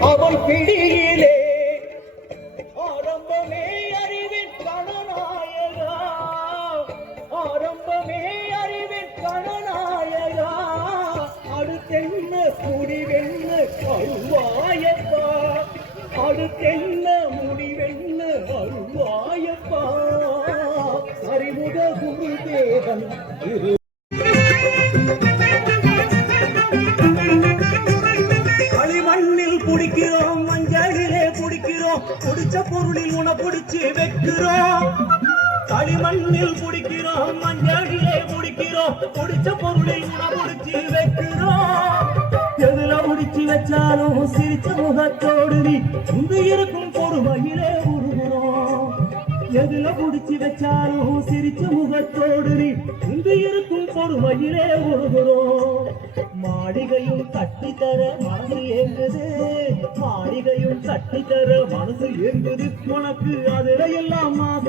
அவள் பிடியிலே. ஆரம்பமே அறிவின் கணநாயகா. ஆரம்பமே அறிவின் கணநாயகா. அடுத்தென்ன முடிவென்ன அருவாயப்பா அடுத்தென்ன முடிவென்ன அருவாயப்பா அறிமுக குருதேவன் திரு குடிக்கிறோம் மஞ்சளிலே குடிக்கிறோம். குடிச்ச பொருளில் உன குடிச்சு வைக்கிறோம் களிமண்ணில் குடிக்கிறோம் மஞ்சளிலே குடிக்கிறோம். குடிச்ச பொருளில் உன குடிச்சு வைக்கிறோம். எதுல முடிச்சு வச்சாலும் சிரிச்ச முகத்தோடு நீ இங்கு இருக்கும் பொறுமையிலே உருகிறோம். எதுல குடிச்சு வச்சாலும் சிரிச்ச முகத்தோடு நீ இங்கு இருக்கும் பொறுமையிலே உருகிறோம். மாளிகையும் கட்டி தர மனசு ஏங்குது. மாளிகையும் கட்டி தர மனசு ஏங்குது. உனக்கு அதுல எல்லாம் ஆசை